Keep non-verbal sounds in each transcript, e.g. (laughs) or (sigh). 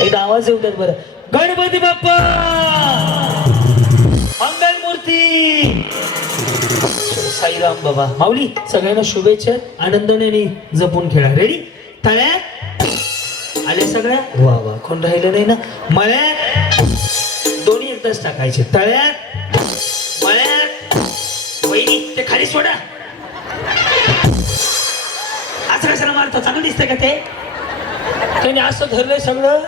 एकदा आवाज येऊ द्यात बरं. गणपती बाप्पा! मंगल मूर्ती! साईराम बाबा. माऊली सगळ्यांना शुभेच्छा आनंदाने आणि जपून खेळा. रेडी तळ्यात आले सगळ्या? वा वा. कोण राहिलं नाही ना? मळ्यात दोन्ही एकदाच टाकायचे. तळ्यात मळ्यात वहिनी ते खाली सोडा. असं कशाला मारतो? चांगलं दिसतंय का ते? त्यांनी असं धरलंय सगळं?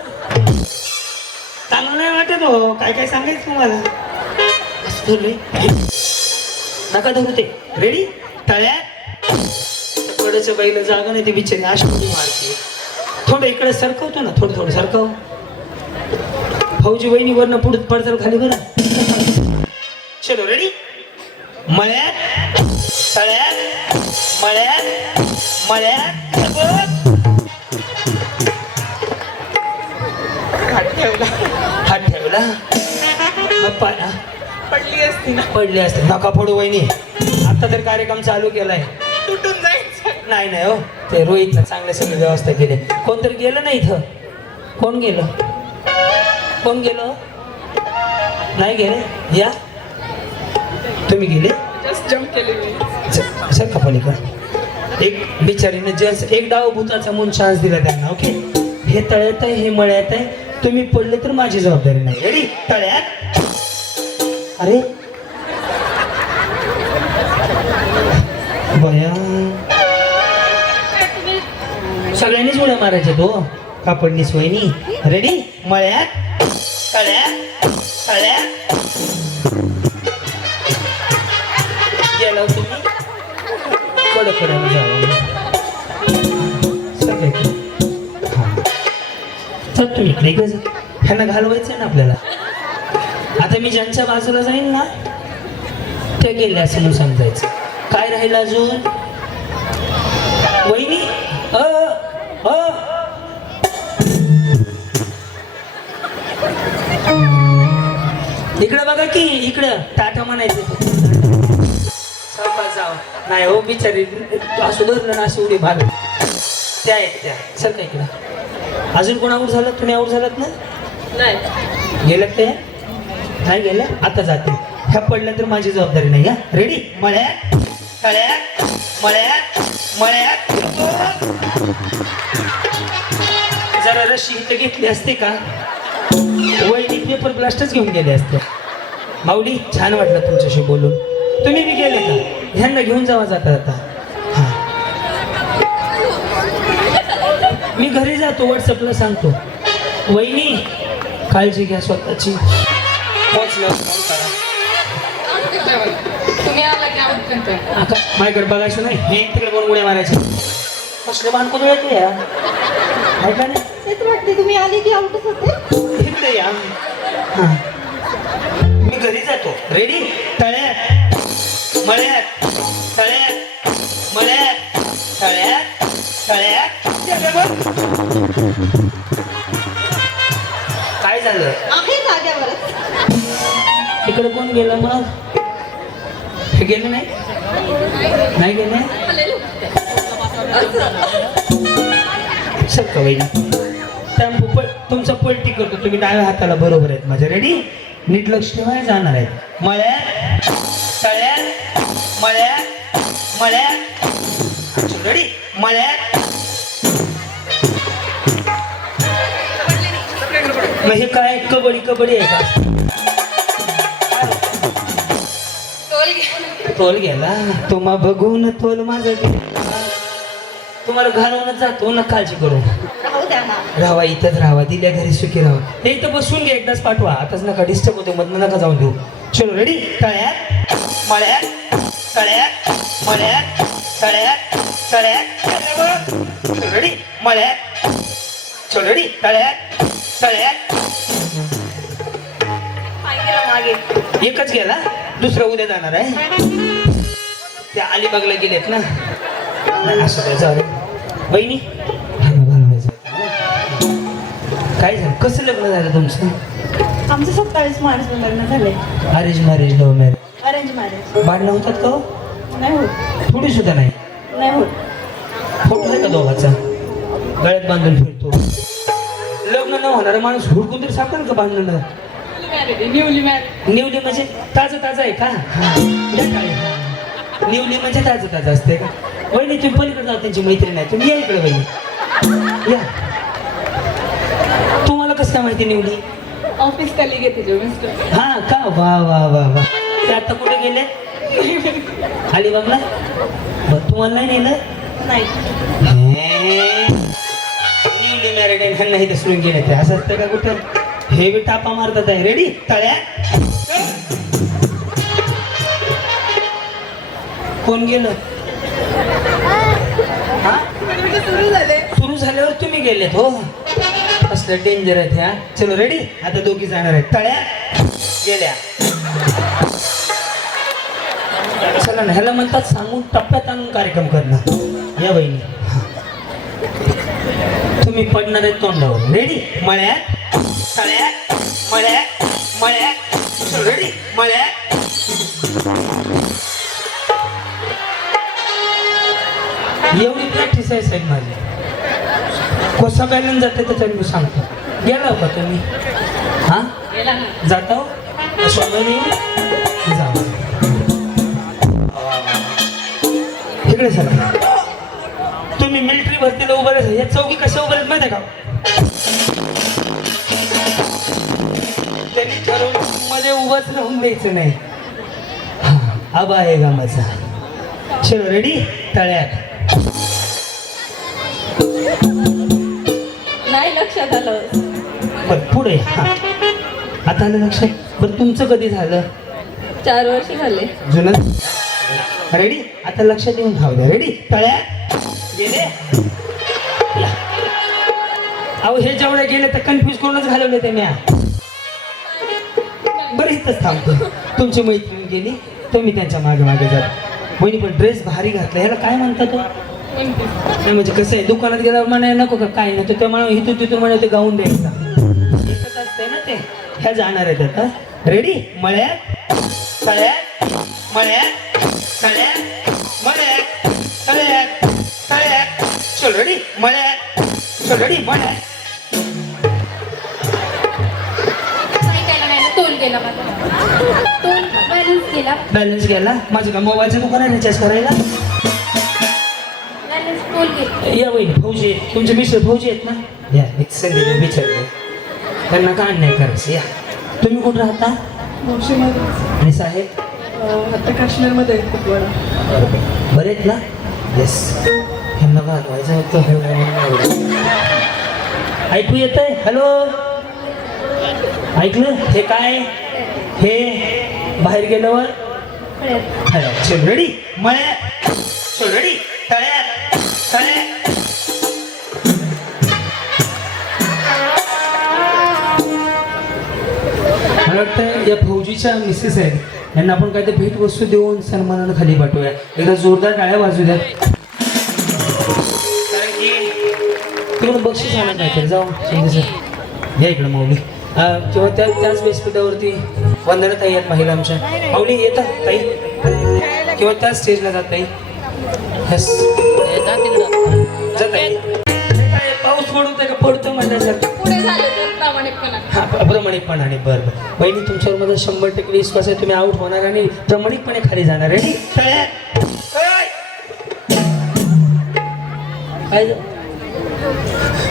चांगलं नाही वाटत हो. काय काय सांगायचं तुम्हाला? नका धरू ते. रेडी तळ्यात. थोडस बैल जागा नाही ते बिचारी. आशुडी मारते. थोडं इकडे सरकवतो ना. थोडं थोडं सरकव. फौजी वहिनी वरनं पुढे पडचाल खाली बरं. चलो रेडी मळ्यात. तळ्यात. मळ्यात. मळ्यात. पडली असती ना. पडले असते. नका पडू वहिनी. आता तर कार्यक्रम चालू केलाय. तुटून जायचं. नाही नाही हो. ते रोहितनं चांगले सगळी व्यवस्था केली. कोणतरी गेलं नाही इथं? कोण गेलं? कोण गेलं? नाही गेले? या. तुम्ही गेले? जम्प केली पलीकडं एक बिचारीने जस्ट एक डाव भूताचा म्हणून चान्स दिला त्यांना ओके हे तळ्यात आहे हे मळ्यात आहे. तुम्ही पडले तर माझी जबाबदारी नाही. रेडी तळ्यात. अरे. बया. सगळ्यांनीच उड्या मारायच्या तो. कापडनी वहिनी रेडी मळ्यात. तळ्यात. तळ्यात. गेला तुम्ही. कडक चल इकडे इकडे ह्यांना घालवायचं आहे ना आपल्याला. आता मी ज्यांच्या बाजूला जाईन ना ते गेले असं समजायचं. काय राहिलं अजून? वहिनी अ अ. इकडं बघा की इकडं. टाटा म्हणायचं नाही हो बिचारी असू धरलं ना अशी उडी मारत. त्या आहेत त्या. सर काय इकडं? अजून कोण आऊट झालं? तुम्ही आऊट झालात ना? नाही. गेलं ते? नाही गेलं? आता जाते. ह्या पडल्या तर माझी जबाबदारी नाही हा? रेडी मळ्यात तळ्यात मळ्यात मळ्यात. जरा रशी इथं घेतली असते का? वहिनी पेपर ब्लास्टच घेऊन गेले असते. माऊली छान वाटलं तुमच्याशी बोलून. तुम्ही बी गेले का? ह्यांना घेऊन जावा जाता जाता मी घरी जातो व्हॉट्सअपला सांगतो. वहिनी काळजी घ्या स्वतःची. तुम्ही आला की आउट करतोय आता माझ्याकडे बघायचं नाही? हे तिकडे कोण उड्या मारायचे. कसले बांधको येतो या? ऐका नाही? तेच वाटते तुम्ही आले की आउटच होते. इकडे या. हा. मी घरी जातो. रेडी तळ्यात. मळ्यात. काय झालं? आहे जाग्यावरच इकडे कोण गेलं मग? हे गेले नाही? नाही गेले सर का वहिनी त्या पल तुमचा पलटी करतो तुम्ही डाव्या हाताला बरोबर आहेत माझ्या. रेडी नीट लक्ष ठेवाय जाणार आहेत. मळ्यात तळ्यात मळ्यात मळ्यात रेडी मळ्यात मग हे काय कबड्डी कबड्डी आहे का? तोल गेला. तुम्हा बघून तोल माझा तुम्हाला घालवूनच जातो ना काळजी करू राहू इथंच राहावा दिल्या घरी सुखी राहा हे इथं बसून घ्या एकदाच पाठवा. आताच नका डिस्टर्ब होते मधनं नका जाऊन देऊ. चलो रेडी तळ्यात मळ्यात तळ्यात मळ्यात तळ्यात तळ्यात. रेडी मळ्यात. चलो रेडी तळ्यात तळ्यात मागे एकच गेला. दुसरा उद्या जाणार आहे. त्या अलिबागला गेलेत ना. बहिणी. काय झालं? कसं लग्न झालं तुमचं? आमचं सत्तावीस मार्च लग्न झाले arrange marriage love marriage arrange marriage भांडणं होतात का हो? नाही होत. थोडी सुद्धा नाही. नाही होत. फोटो आहे का दोघाचा? गळ्यात बांधून फिरतो. लग्न न होणारा माणूस हुडकून तरी सापडेल का भांडण न्यूली निवली म्हणजे ताजं ताजं आहे का? निवली म्हणजे ताजं ताजं असते का? वहिनी तुम्ही पलीकडे जाऊ त्यांची मैत्रीण आहे. तुम्ही या इकडे वहिनी. या. तुम्हाला कसं काय माहिती निवली ऑफिस तिचे मिस्टर हा का? वा वा वा वा. ते आता कुठे गेले? (laughs) अलिबागला? तुम्हाला नाही नेलं? नाही. न्यूली मॅरिड आहे ह्यांना इथे सुरू गेले ते असं असतं का कुठं? हे बी टापा मारतात आहे. रेडी तळ्या? कोण गेलं? सुरू झाल्यावर तुम्ही गेलेत हो. असलं डेंजर आहेत ह्या चलो रेडी आता दोघी जाणार आहेत. तळ्या? गेल्या. चला ना ह्याला म्हणतात सांगून टप्प्यात आणून कार्यक्रम करणं. या बहिणी. तुम्ही पडणार आहेत तोंडावर. रेडी मळ्यात तळ्यात मळ्यात मळ्यात. रेडी मळ्यात. एवढी प्रॅक्टिस आहे साहेब माझी. कसा बॅलन्स जाते त्याच्यावर मी सांगतो. गेला का तुम्ही? हा? जाता स्वामीने जा. इकडे सर. तुम्ही मिलिटरी भरतीला उभं राहा. हे चौकी कशा उभं आहेत माहिती का? त्यांनी ठरवलं मध्ये उभंच राहून द्यायचं नाही. हा, आबा आहे का माझा चलो रेडी तळ्यात. नाही लक्षात आलं. बर पुढे. हा. आता आलं लक्षात? बरं तुमचं कधी झालं? चार वर्ष झाले. जुनं? रेडी आता लक्षात येऊन खाऊ द्या. रेडी तळ्या गेले? अहो हे जेवढे गेले तर कन्फ्युज करूनच घालवले ते म्या. बरं इथंच थांबतो. तुमची मैत्रीण गेली तुम्ही त्यांच्या मागे मागे जात वहिनी पण ड्रेस भारी घातला. ह्याला काय म्हणतात तो? नाही म्हणजे कसं आहे दुकानात गेल्यावर म्हणायला नको का? काय नाही तर म्हणा इथून तिथून म्हणे ते गाऊन द्यायचा. एकच असतंय ना ते. ह्या जाणार आहेत आता. रेडी मळ्यात तळ्यात मळ्यात तळ्यात. नाही केला नाही ना तोल गेला माझा. बॅलन्स बॅलन्स का मोबाईलचं दुकान आहे रिचार्ज करायला? बॅलन्स तोल गेला या फौजी आहेत. तुमचे मिस्टर फौजी आहेत ना? या एक संधी विचारले त्यांना का अन्याय करायचं? या. तुम्ही कुठं राहता? आणि साहेब? आता काश्मीरमध्ये कुपवाडा बरे आहेत ना? येस त्यांना वाजवायचं होतं ऐकू येत आहे हॅलो? ऐकलं हे काय? हे बाहेर गेल्यावर? कळत रेडी मळ्या. चल रेडी तळ्यात मला वाटतं या फौजीच्या मिसेस आहेत. यांना आपण काय ते भेट वस्तू देऊन सन्मानानं खाली पाठवूया. एकदा जोरदार टाळ्या वाजू द्या. तिकडून बक्षीस नाही तर जाऊ शिंदे सर या इकडं माऊली. अं, किंवा त्या त्याच व्यासपीठावरती वंदना ताई आहेत महिला आमच्या. माऊली येतात ताई. किंवा त्याच स्टेजला जात ताई. काय पाऊस पडतोय का? पडतो म्हणण्यासारखं हा प्रामाणिकपणाने बरं बरं. बहिणी तुमच्यावर माझा शंभर टक्के विश्वास आहे तुम्ही आउट होणार आणि प्रामाणिकपणे खाली जाणार रेडी काय?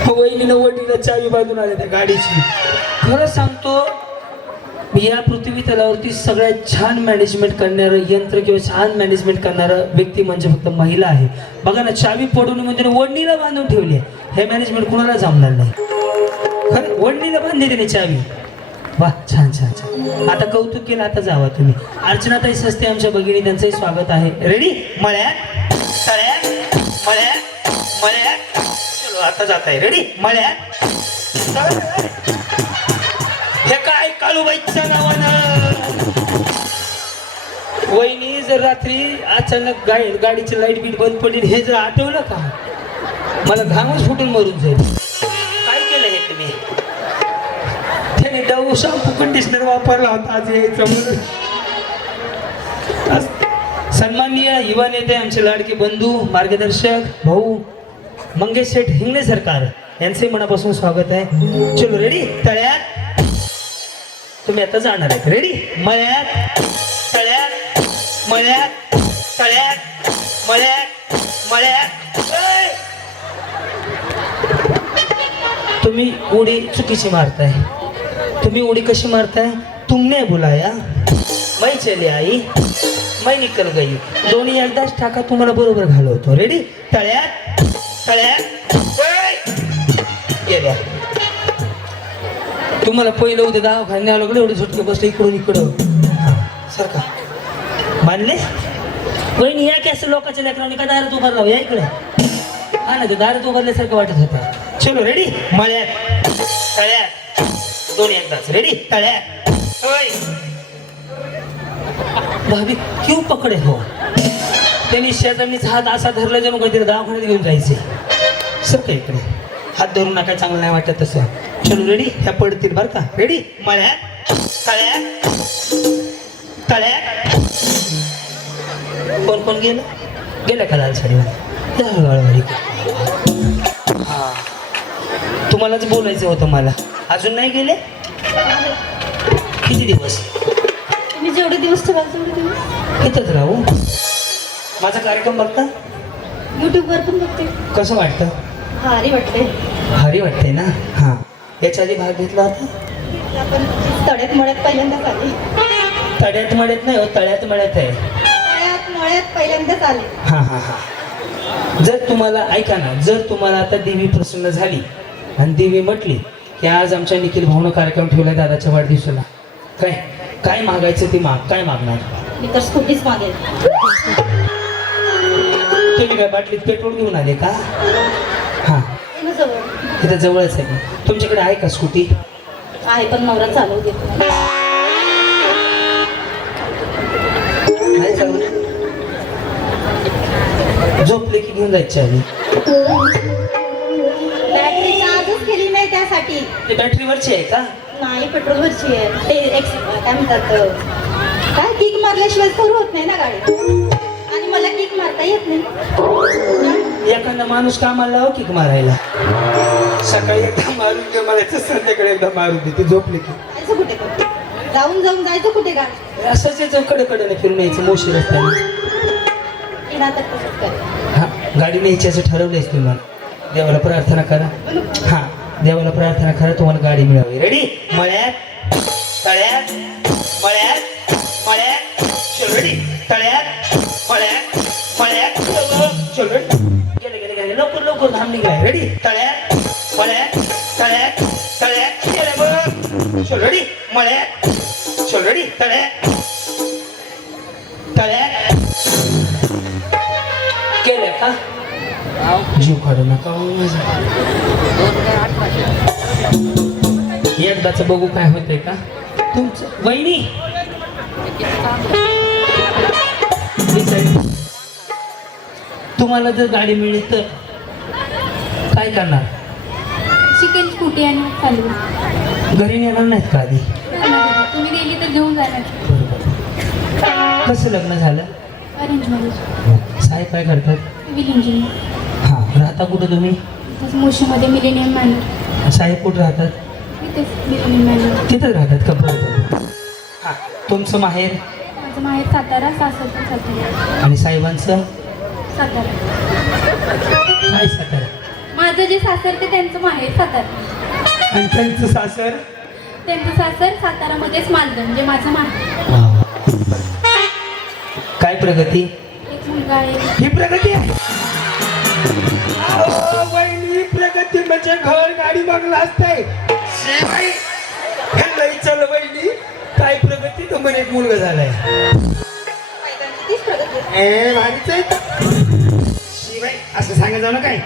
वहिनीनं वडीला चावी बाजून आल्या त्या गाडीची. खरं सांगतो या पृथ्वी तलावरती सगळ्यात छान मॅनेजमेंट करणारं यंत्र किंवा छान मॅनेजमेंट करणारं व्यक्ती म्हणजे फक्त महिला आहे. बघा ना चावी पडून म्हणजे वडणीला बांधून ठेवली आहे. हे मॅनेजमेंट कुणाला जमणार नाही. खरं वडणीला बांधली त्याने चावी. वा छान छान छान. आता कौतुक केलं आता जावा तुम्ही. अर्चनाताई सस्ते आमच्या भगिनी त्यांचंही स्वागत आहे. रेडी मळ्यात? तळ्यात? मळ्यात? मळ्यात? आता जात आहे रेडी मळ्या हे काय काळूबाईच्या नावानं? वहिनी जर रात्री अचानक गाडी गाडीची लाइट बीट बंद पडली हे जर आठवलं का? मला घामच फुटून मरून जाईल. काय केलं हे तुम्ही? त्याने डव शॅम्पू कंडिशनर वापरला होता आज यायचं सन्माननीय युवा नेते आमचे लाडके बंधू मार्गदर्शक भाऊ मंगेश शेठ हिंगणे सरकार. यांचे मनापासून स्वागत आहे. चलो रेडी तळ्यात. तुम्ही आता जाणार आहे रेडी मळ्यात. तळ्यात. मळ्यात. तळ्यात. मळ्यात. मळ्यात. तुम्ही उडी चुकीची मारताय. तुम्ही उडी कशी मारताय? तुमने बुलाया. मै चले आई. मै निकल गई. दोन्ही एकदाच टाका तुम्हाला बरोबर घालवतो. रेडी तळ्यात. तुम्हाला पहिलं उद्या दवाखान्याला लागलं एवढे झटके बसले इकडून इकडं. हा, सारखा मानले? बहिणी या की असं लोकांच्या लेकरांनी का दारात उभारला या इकडे. हा ना ते दारात उभारल्यासारखं वाटत होतं. चलो रेडी मळ्यात तळ्यात दोन एकदाच. रेडी तळ्यात होय. भाभी क्यों पकडे हो? त्यांनी शेजारणीचा हात असा धरला जणू काहीतरी दवाखान्यात घेऊन जायचे. सर काय इकडे? हात धरून नका चांगलं नाही वाटत तसं. चलो रेडी ह्या पडतील बरं का? रेडी मळ्यात तळ्यात तळ्यात. कोण कोण गेलं? गेलं का लाल हा. तुम्हालाच बोलायचं होतं मला. अजून नाही गेले? किती दिवस? तुम्ही जेवढे दिवस ठेवाल तेवढे दिवस. इथंच राहू. माझा कार्यक्रम बघता? युट्यूबवर पण बघते. कसं वाटतं? भारी वाटते भारी वाटतंय ना? हां. याच्या आधी भाग घेतला होता? आपण तड्यात मळ्यात पहिल्यांदाच आले. तड्यात मळ्यात नाही हो तळ्यात मळ्यात आहे. तळ्यात मळ्यात पहिल्यांदाच आले. हां हां हां. जर तुम्हाला ऐका ना जर तुम्हाला आता देवी प्रसन्न झाली आणि देवी म्हटली की आज आमच्या निखिल भाऊनं कार्यक्रम ठेवला दादाच्या वाढदिवसाला काय? काय मागायचं ते माग काय मागणार? मी तर स्कूटीच मागेल तुम्ही काय बाटलीत पेट्रोल घेऊन आले का? हां. इथं जवळच आहे का? तुमच्याकडे आहे का स्कूटी? आहे पण नवरा चालवू देत. नाही. चालू झोपले की घेऊन जायचे आधी बॅटरी चार्जच केली नाही त्यासाठी. ते बॅटरीवरची आहे का? नाही पेट्रोलवरची आहे. ते एक्स काय म्हणतात काय किक मारल्याशिवाय सुरू होत नाही ना गाडी. माणूस कामाला लावा किक मारायला. सकाळी एकदा मारून दे मारायचं संध्याकाळी एकदा मारून दे ती झोपली की. जायचं कुठे पण जाऊन जाऊन जायचं कुठे गाडी असंच याचं कडे कडेने फिरून यायचं मोशी रस्त्याने. येणार तर तसंच करेल हा गाडी न्यायची असं ठरवलंयच तुम्हाला देवाला प्रार्थना करा. हा देवाला प्रार्थना करा तुम्हाला गाडी मिळावी. रेडी मळ्यात तळ्यात जीव काढू नका हो माझा एकदाच बघू काय होतंय का? तुमचं वहिनी. तुम्हाला जर गाडी मिळली तर काय करणार? चिकन स्कूटी आणि चालू. घरी नेणार नाहीत का आधी? तुम्ही गेली तर घेऊन जाणार. कसं लग्न झालं? अरेंज मॅरेज साहेब काय करतात? सिव्हिल इंजिनियर हां राहता कुठं तुम्ही? मोशीमध्ये मिलेनियम मॅनर साहेब कुठं राहतात? तिथेच राहतात का? बरोबर हां तुमचं माहेर? माझं माहेर सातारा सासर सातारा. आणि साहेबांचं? सातारा. काय सातारा? माझं जे सासर ते त्यांचं माहेर सातारा. आणि त्यांचं सासर? त्यांचं सासर सातारामध्येच मालदण जे माझं माहेर. काय प्रगती? ही प्रगती आहे. वहिनी, प्रगती म्हणजे घर गाडी बंगला असतंय शिवाय हे लई चल वहिनी काय प्रगती? तर म्हणे एक मुलगा झालाय. ए भारीच शिवाय असं सांगा जाऊ ना काय?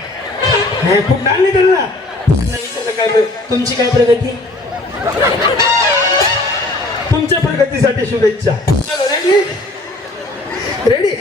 हे खूप डाल नाही त्यांना. नाही विचारलं काय तुमची काय प्रगती? तुमच्या प्रगतीसाठी शुभेच्छा. चलो रेडी